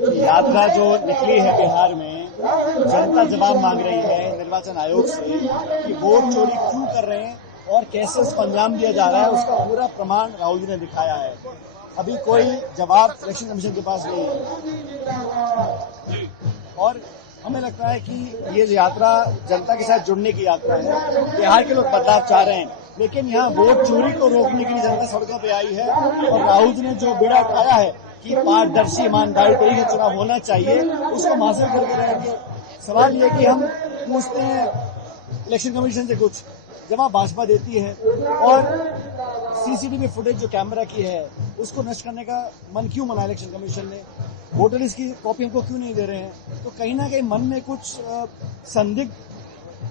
यात्रा जो निकली है बिहार में, जनता जवाब मांग रही है निर्वाचन आयोग से कि वोट चोरी क्यों कर रहे हैं और कैसे उसको अंजाम दिया जा रहा है, उसका पूरा प्रमाण राहुल जी ने दिखाया है। अभी कोई जवाब इलेक्शन कमीशन के पास नहीं है और हमें लगता है कि ये यात्रा जनता के साथ जुड़ने की यात्रा है। बिहार के लोग बदलाव चाह रहे हैं, लेकिन यहाँ वोट चोरी को रोकने के लिए जनता सड़कों पे आई है और राहुल जी ने जो बेड़ा उठाया है कि पारदर्शी ईमानदारी तरीके से चुनाव होना चाहिए, उसको हासिल करके रहेंगे। सवाल ये कि हम पूछते हैं इलेक्शन कमीशन से कुछ, जवाब भाजपा देती है और सीसीटीवी फुटेज जो कैमरा की है उसको नष्ट करने का मन क्यों मना इलेक्शन कमीशन ने, वोटर लिस्ट की कॉपी हमको क्यों नहीं दे रहे हैं। तो कहीं ना कहीं मन में कुछ संदिग्ध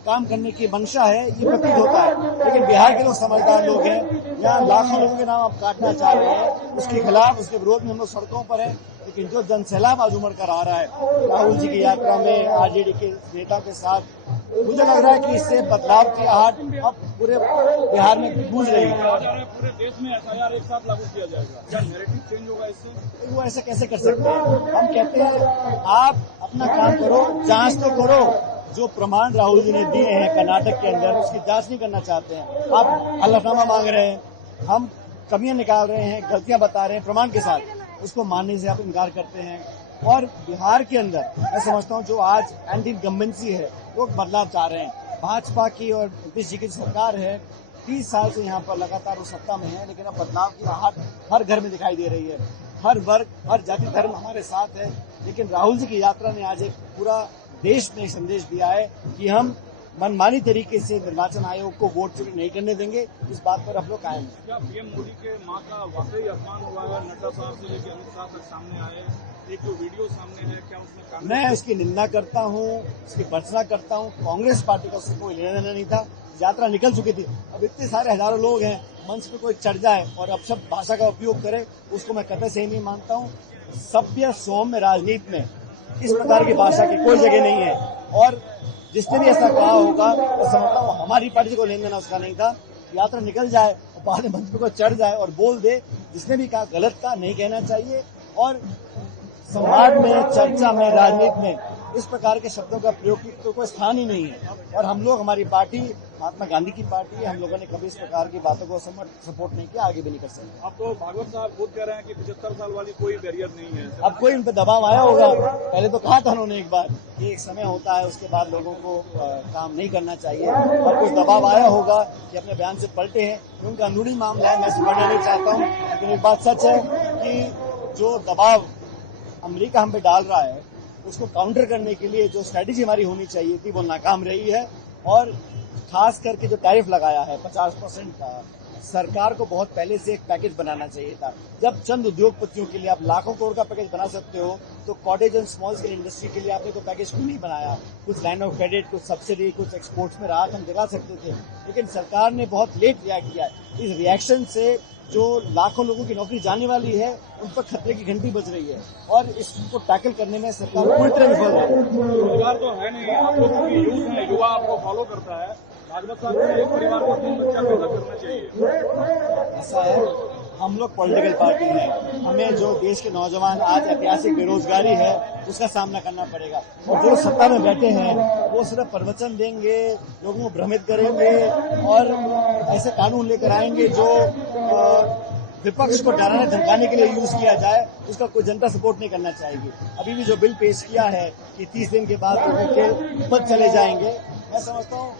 काम करने की मंशा है, ये प्रतीत होता है। लेकिन बिहार के लोग समझदार लोग हैं, यहाँ लाखों लोगों के नाम आप काटना चाह रहे हैं, उसके खिलाफ उसके विरोध में हम लोग सड़कों पर हैं। लेकिन जो जनसैलाब आज उमड़ कर आ रहा है राहुल जी की यात्रा में आरजेडी के नेता के साथ, मुझे लग रहा है कि इससे बदलाव की आहट अब पूरे बिहार में गूंज रही है। पूरे देश में एफआईआर एक साथ लागू किया जाएगा, क्या नैरेटिव चेंज होगा इससे? वो ऐसे कैसे कर सकते हैं? हम कहते हैं आप अपना काम करो, जांच तो करो। जो प्रमाण राहुल जी ने दिए हैं कर्नाटक के अंदर, उसकी जांच नहीं करना चाहते हैं। आप हलफनामा मांग रहे हैं, हम कमियां निकाल रहे हैं, गलतियां बता रहे हैं प्रमाण के साथ, उसको मानने से आप इनकार करते हैं। और बिहार के अंदर मैं समझता हूं जो आज एंटी इनकम्बेंसी है, लोग बदलाव चाह रहे हैं। भाजपा की और नीतीश जी की सरकार है, 30 साल से यहाँ पर लगातार वो सत्ता में है, लेकिन अब बदलाव की आहट हर घर में दिखाई दे रही है। हर वर्ग, हर जाति धर्म हमारे साथ है। लेकिन राहुल जी की यात्रा ने आज एक पूरा देश ने संदेश दिया है कि हम मनमानी तरीके से निर्वाचन आयोग को वोट चोरी नहीं करने देंगे। इस बात पर हम लोग कायम हैं। क्या पीएम मोदी के मां का वाकई अपमान हुआ है? नड्डा साहब से लेकर अमित शाह तक सामने आए, एक जो वीडियो सामने है, क्या उसमें मैं इसकी निंदा करता हूँ, इसकी भर्त्सना करता हूँ। कांग्रेस पार्टी का उससे कोई लेना देना नहीं था, यात्रा निकल चुकी थी। अब इतने सारे हजारों लोग हैं, मंच पे कोई चढ़ जाए और अपशब्द भाषा का उपयोग करे, उसको मैं कतई सही नहीं मानता हूँ। सभ्य सौम्य राजनीति में इस प्रकार की भाषा की कोई जगह नहीं है और जिसने भी ऐसा कहा होगा वो समझता हूँ हमारी पार्टी को लेन देना उसका नहीं था। यात्रा निकल जाए और बाद में मंच पे कोई चढ़ जाए और बोल दे, जिसने भी कहा गलत का नहीं कहना चाहिए। और समाज में, चर्चा में, राजनीति में इस प्रकार के शब्दों का प्रयोग की तो कोई स्थान ही नहीं है। और हम लोग, हमारी पार्टी महात्मा गांधी की पार्टी है, हम लोगों ने कभी इस प्रकार की बातों को सपोर्ट नहीं किया, आगे भी नहीं कर सकते। अब तो भागवत साहब खुद कह रहे हैं कि 75 साल वाली कोई बैरियर नहीं है। अब कोई उन पर दबाव आया होगा, पहले तो कहा था उन्होंने एक बार कि एक समय होता है उसके बाद लोगों को काम नहीं करना चाहिए। अब कुछ दबाव आया होगा कि अपने बयान से पलटे हैं, उनका अंदरूनी मामला है, मैं समझना नहीं चाहता हूँ। लेकिन एक बात सच है कि जो दबाव अमेरिका हम पे डाल रहा है, उसको काउंटर करने के लिए जो स्ट्रैटेजी हमारी होनी चाहिए थी वो नाकाम रही है। और खास करके जो टैरिफ लगाया है 50% का, सरकार को बहुत पहले से एक पैकेज बनाना चाहिए था। जब चंद उद्योगपतियों के लिए आप लाखों करोड़ का पैकेज बना सकते हो, तो cottage and small scale industry के लिए आपने कोई पैकेज क्यों नहीं बनाया? कुछ लाइन ऑफ क्रेडिट, कुछ सब्सिडी, कुछ एक्सपोर्ट्स में राहत हम दिला सकते थे, लेकिन सरकार ने बहुत लेट रिएक्ट किया है। इस रिएक्शन से जो लाखों लोगों की नौकरी जाने वाली है, उन पर खतरे की घंटी बज रही है और इसको टैकल करने में सरकार पूरी तरह विफल है। रोजगार तो है नहीं, आप लोगों की यूथ है, युवा आपको फॉलो करता है। भाजपा साहब को एक परिवार को 3 बच्चा पैदा करना चाहिए। ऐसा है, हम लोग पॉलिटिकल पार्टी हैं, हमें जो देश के नौजवान आज ऐतिहासिक बेरोजगारी है उसका सामना करना पड़ेगा। और जो सत्ता में बैठे हैं वो सिर्फ प्रवचन देंगे, लोगों को भ्रमित करेंगे और ऐसे कानून लेकर आएंगे जो विपक्ष को डराने धमकाने के लिए यूज किया जाए, उसका कोई जनता सपोर्ट नहीं करना चाहेगी। अभी भी जो बिल पेश किया है कि 30 दिन के बाद लोगों के पद चले जाएंगे, मैं समझता हूँ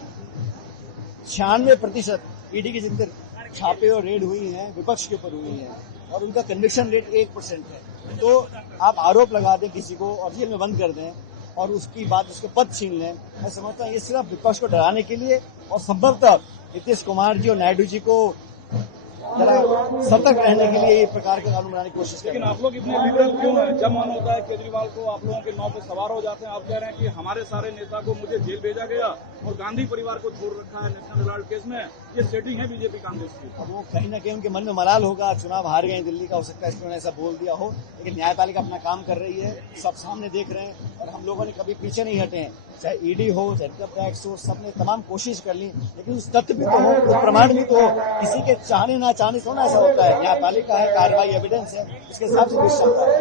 96% ईडी की जितने छापे और रेड हुई हैं विपक्ष के ऊपर हुई हैं और उनका कन्विक्शन रेट 1% है। तो आप आरोप लगा दें किसी को और जेल में बंद कर दें और उसकी बाद उसके पद छीन लें, मैं समझता हूँ ये सिर्फ विपक्ष को डराने के लिए और संभवतः नीतीश कुमार जी और नायडू जी को जरा सतर्क रहने के लिए ये प्रकार के कानून बनाने की कोशिश करें। लेकिन आप लोग इतने लिबरल क्यों हैं? जब मन होता है केजरीवाल को आप लोगों के नाव पे सवार हो जाते हैं। आप कह रहे हैं कि हमारे सारे नेता को मुझे जेल भेजा गया और गांधी परिवार को छोड़ रखा है नेशनल हेराल्ड केस में। ये सेटिंग है बीजेपी कांग्रेस की। अब वो कहीं ना कहीं उनके मन में मलाल होगा, चुनाव हार गए दिल्ली का, हो सकता है इसलिए ऐसा बोल दिया हो। लेकिन न्यायपालिका अपना काम कर रही है, सब सामने देख रहे हैं और हम लोगों ने कभी पीछे नहीं हटे हैं। चाहे ईडी हो, चाहे इनकम टैक्स हो, सबने तमाम कोशिश कर ली, लेकिन उस तथ्य भी तो हो, उस प्रमाण भी तो हो। किसी के चाहने ना चाहने से थोड़ा ऐसा होता है। न्यायपालिका है, कार्रवाई एविडेंस है, इसके हिसाब से कुछ चलता है।